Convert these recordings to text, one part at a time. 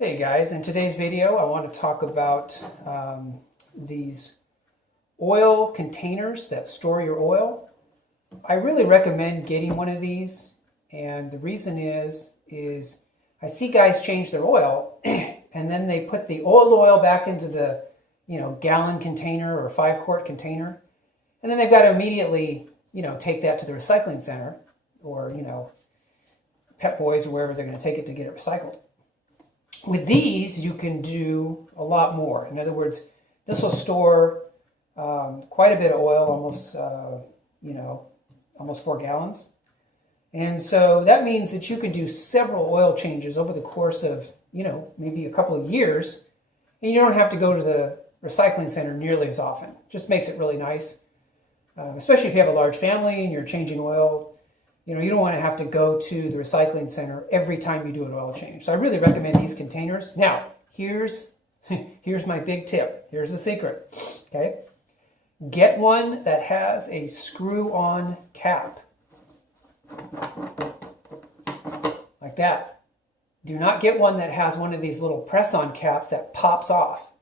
Hey guys, in today's video I want to talk about these oil containers that store your oil. I really recommend getting one of these, and the reason is I see guys change their oil and then they put the old oil back into the gallon container or 5-quart container, and then they've got to immediately take that to the recycling center or Pep Boys or wherever they're going to take it to get it recycled. With these, you can do a lot more. In other words, this will store quite a bit of oil, almost 4 gallons. And so that means that you can do several oil changes over the course of, maybe a couple of years, and you don't have to go to the recycling center nearly as often. Just makes it really nice, especially if you have a large family and you're changing oil. You don't want to have to go to the recycling center every time you do an oil change. So I really recommend these containers. Now, here's my big tip. Here's the secret, okay? Get one that has a screw-on cap, like that. Do not get one that has one of these little press-on caps that pops off.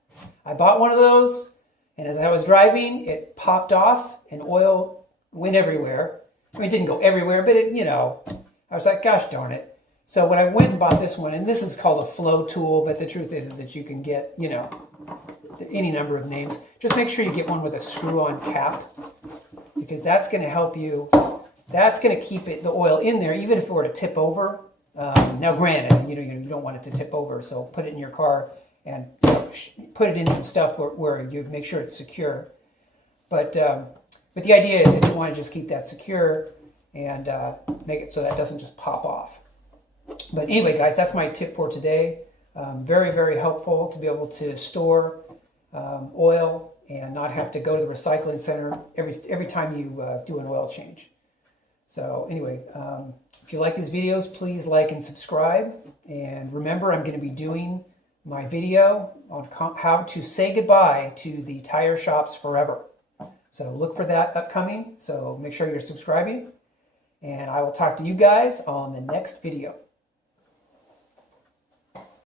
I bought one of those, and as I was driving, it popped off, and oil went everywhere. I mean, it didn't go everywhere, but I was like, gosh darn it. So when I went and bought this one, and this is called a flow tool, but the truth is that you can get, any number of names. Just make sure you get one with a screw-on cap, because that's going to help you. That's going to keep the oil in there, even if it were to tip over. Now, granted, you don't want it to tip over, so put it in your car and put it in some stuff where you make sure it's secure. But the idea is that you want to just keep that secure and make it so that doesn't just pop off. But anyway, guys, that's my tip for today. Very, very helpful to be able to store oil and not have to go to the recycling center every time you do an oil change. So anyway, if you like these videos, please like and subscribe. And remember, I'm going to be doing my video on how to say goodbye to the tire shops forever. So look for that upcoming. So make sure you're subscribing. And I will talk to you guys on the next video.